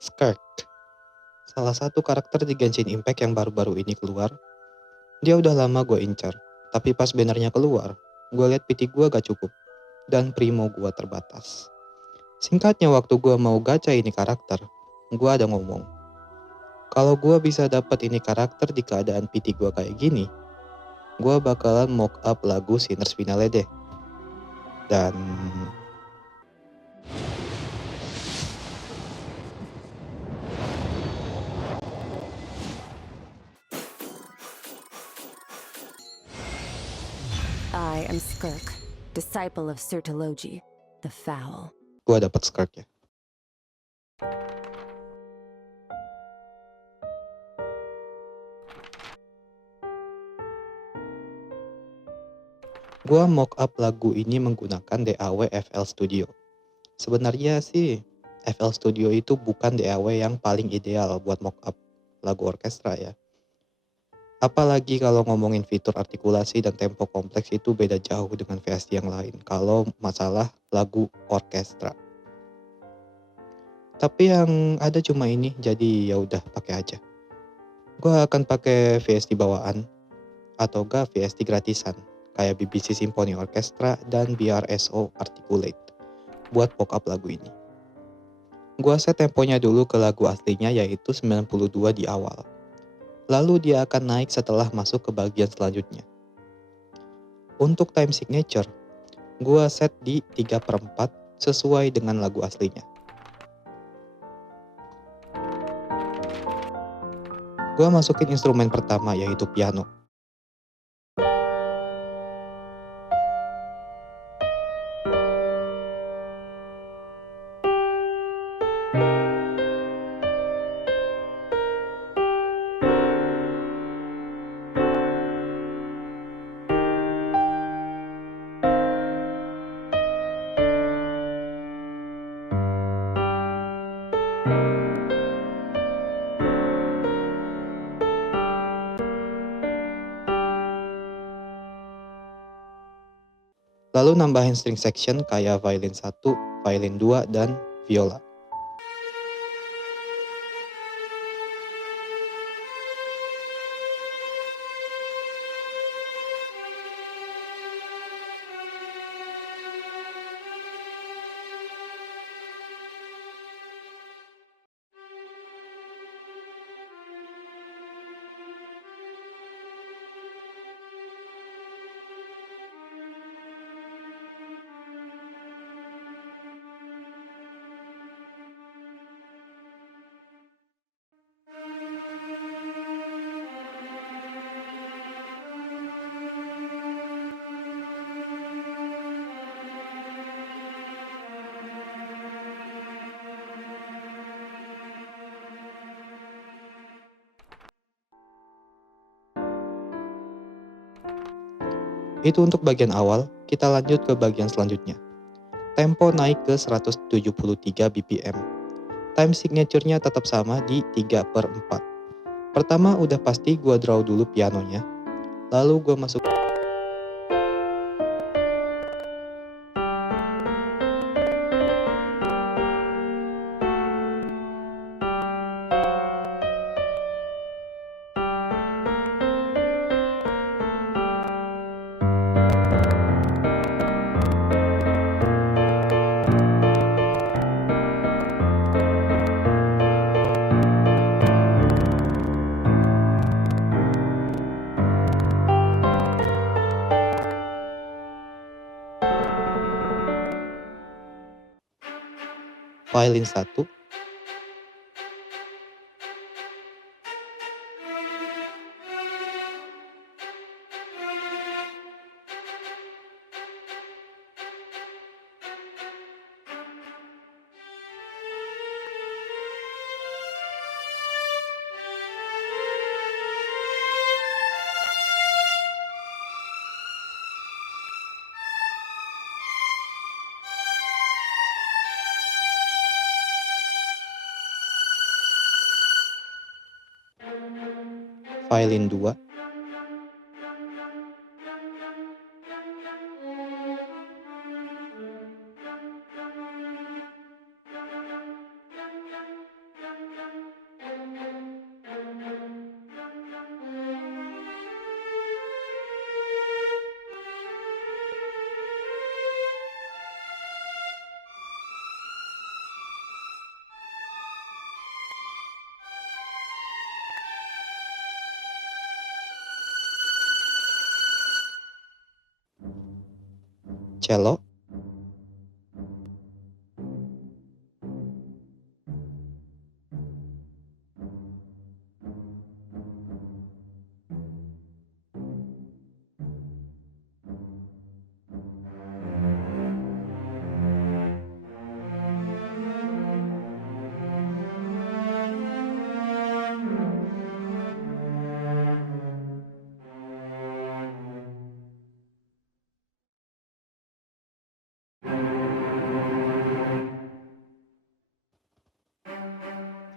Skirk, salah satu karakter di Genshin Impact yang baru-baru ini keluar. Dia udah lama gue incar, tapi pas bannernya keluar, gue liat PT gue gak cukup, dan primo gue terbatas. Singkatnya waktu gue mau gacha ini karakter, gue ada ngomong, kalau gue bisa dapat ini karakter di keadaan PT gue kayak gini, gue bakalan mock up lagu Sinners Finale deh. Dan I am Skirk, disciple of Sirtologi, the Foul. gue dapet Skirk ya. Gue mock up lagu ini menggunakan DAW FL Studio. Sebenarnya sih FL Studio itu bukan DAW yang paling ideal buat mock up lagu orkestra ya. Apalagi kalau ngomongin fitur artikulasi dan tempo kompleks itu beda jauh dengan VST yang lain kalau masalah lagu orkestra. Tapi yang ada cuma ini, jadi ya udah pakai aja. Gue akan pakai VST bawaan atau gak VST gratisan kayak BBC Symphony Orchestra dan BRSO Articulate buat mock up lagu ini. Gua set temponya dulu ke lagu aslinya yaitu 92 di awal. Lalu dia akan naik setelah masuk ke bagian selanjutnya. Untuk time signature, gua set di 3/4 sesuai dengan lagu aslinya. Gua masukin instrumen pertama yaitu piano. Lalu nambahin string section kayak violin 1, violin 2, dan viola. Itu untuk bagian awal, kita lanjut ke bagian selanjutnya. Tempo naik ke 173 BPM. Time signature-nya tetap sama di 3/4. Pertama udah pasti gua draw dulu pianonya, lalu gua masuk violin 1, violin 2, cello,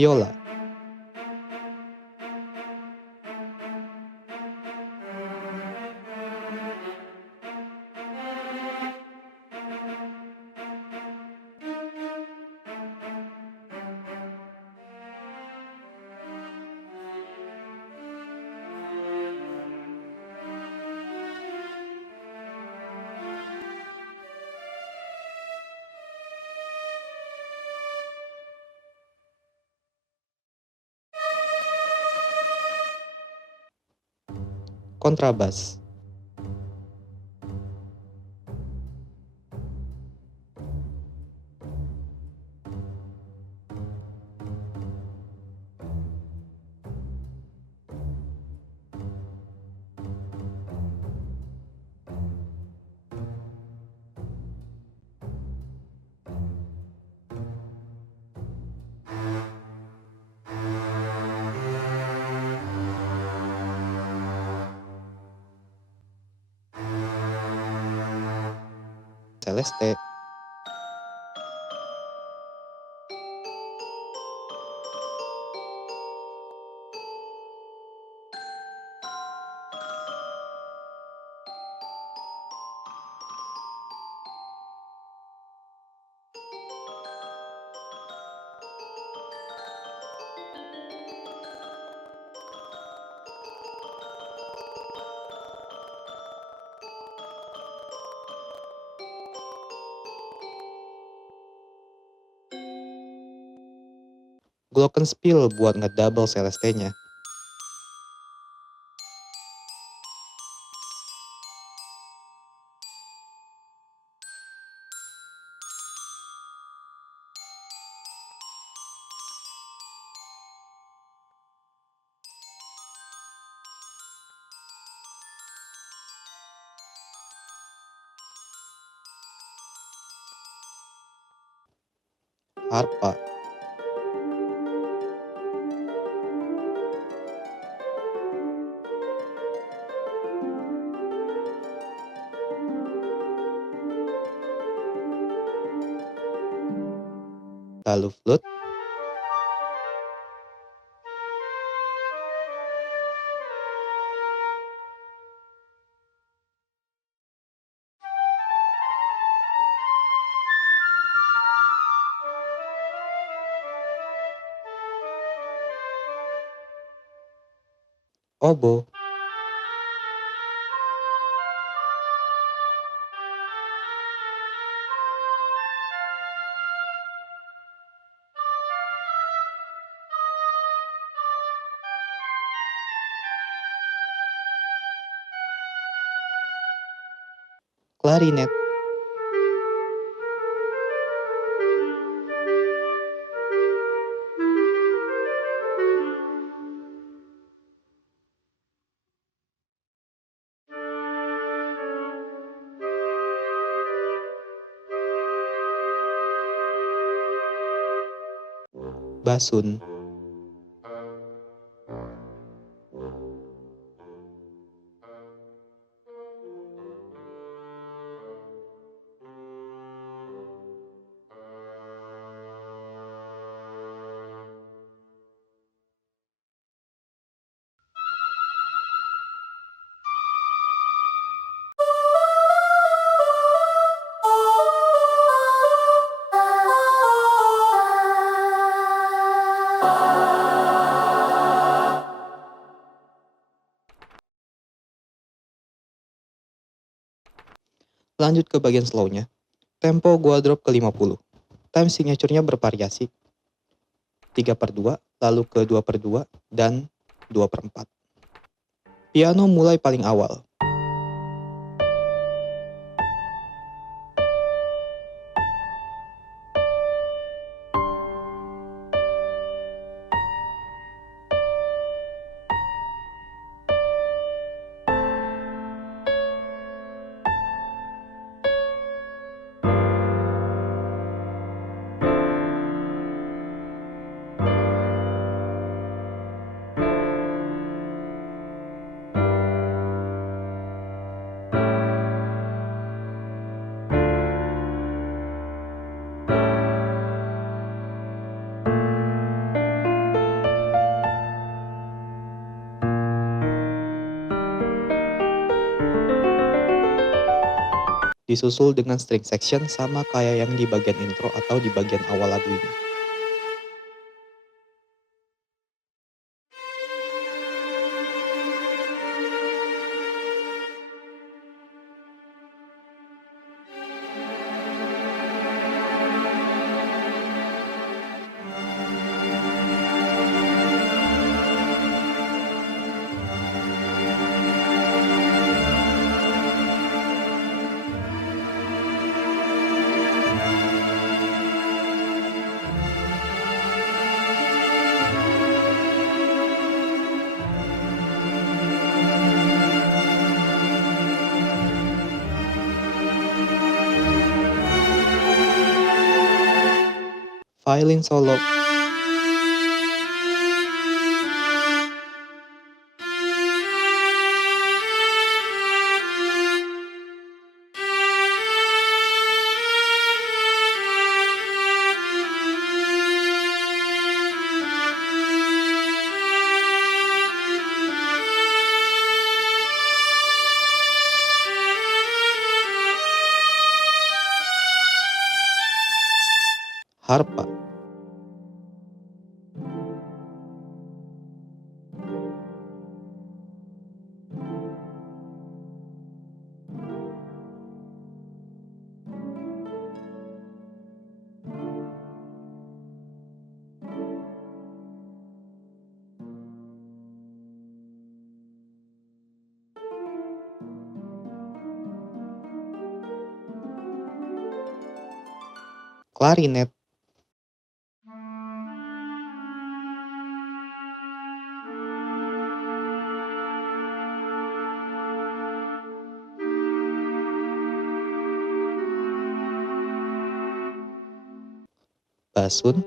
viola, kontrabas, celeste, glockenspiel buat ngedouble celestenya, harpa, lalu flute, oboe, klarinet, basun, lanjut ke bagian slownya, tempo gua drop ke 50, time signature-nya bervariasi, 3/2, lalu ke 2/2, dan 2/4. Piano mulai paling awal. disusul dengan string section sama kayak yang di bagian intro atau di bagian awal lagu ini. Violin solo. Harpa. Klarinet. Basun.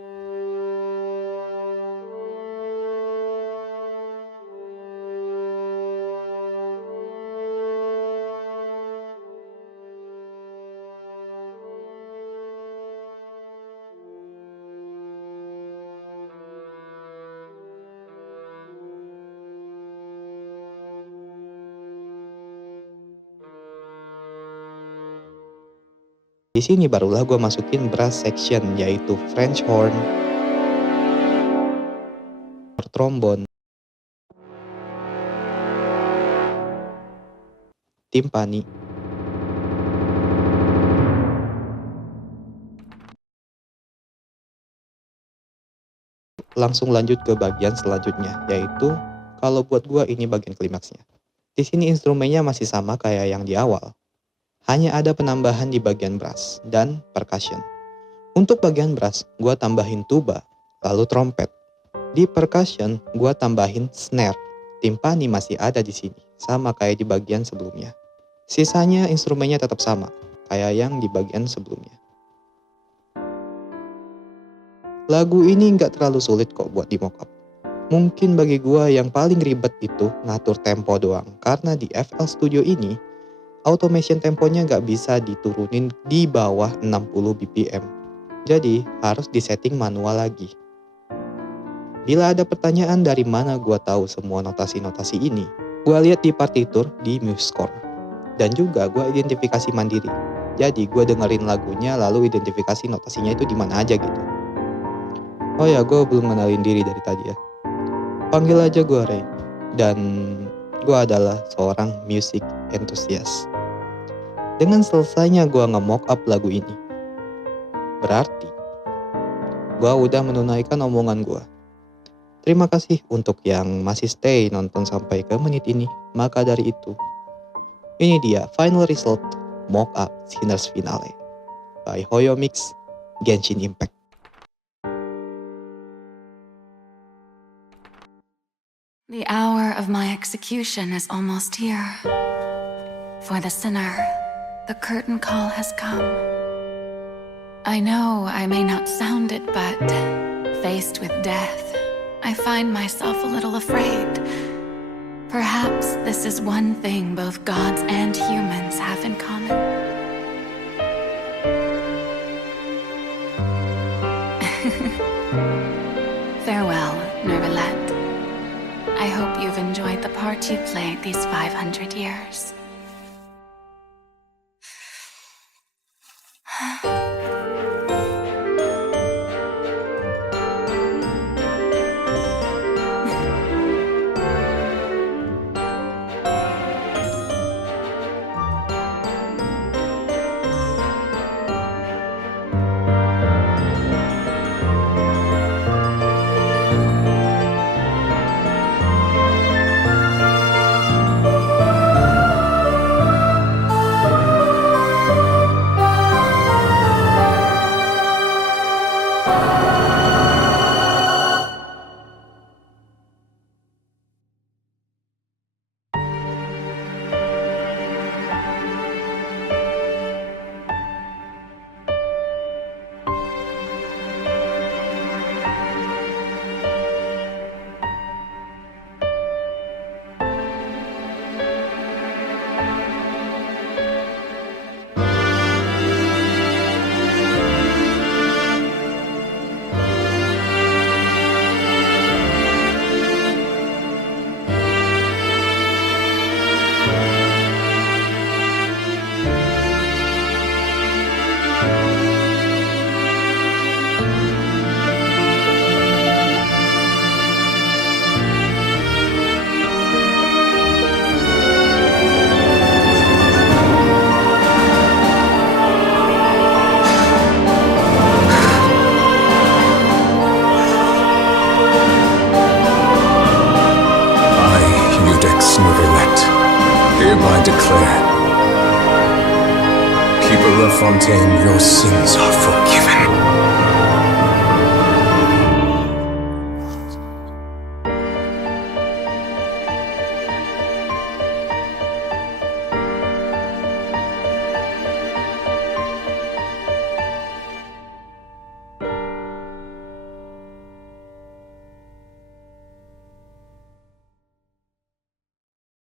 Di sini barulah gue masukin brass section, yaitu French horn, trombon, timpani, langsung lanjut ke bagian selanjutnya, yaitu kalau buat gue ini bagian klimaksnya. Di sini instrumennya masih sama kayak yang di awal. Hanya ada penambahan di bagian brass dan percussion. Untuk bagian brass, gue tambahin tuba, lalu trompet. Di percussion, gue tambahin snare. Timpani masih ada di sini, sama kayak di bagian sebelumnya. Sisanya instrumennya tetap sama, kayak yang di bagian sebelumnya. Lagu ini nggak terlalu sulit kok buat di mockup. Mungkin bagi gue yang paling ribet itu ngatur tempo doang, karena di FL Studio ini, automation temponya nggak bisa diturunin di bawah 60 BPM. Jadi harus disetting manual lagi. Bila ada pertanyaan dari mana gue tahu semua notasi-notasi ini, gue lihat di partitur di MuseScore. Dan juga gue identifikasi mandiri. Jadi gue dengerin lagunya lalu identifikasi notasinya itu di mana aja gitu. Oh ya, gue belum kenalin diri dari tadi ya. Panggil aja gue Ray. Dan gue adalah seorang music enthusiast. Dengan selesainya gue nge-mock up lagu ini, berarti gue udah menunaikan omongan gue. Terima kasih untuk yang masih stay nonton sampai ke menit ini. Maka dari itu, ini dia final result mock up Sinners Finale by Hoyo Mix Genshin Impact. The hour of my execution is almost here. For the sinner, the curtain call has come. I know I may not sound it, but faced with death, I find myself a little afraid. Perhaps this is one thing both gods and humans have in common. Farewell, Nervalette. I hope you've enjoyed the part you played these 500 years. Nation of elect, hereby declare, people of Fontaine, your sins are forgiven.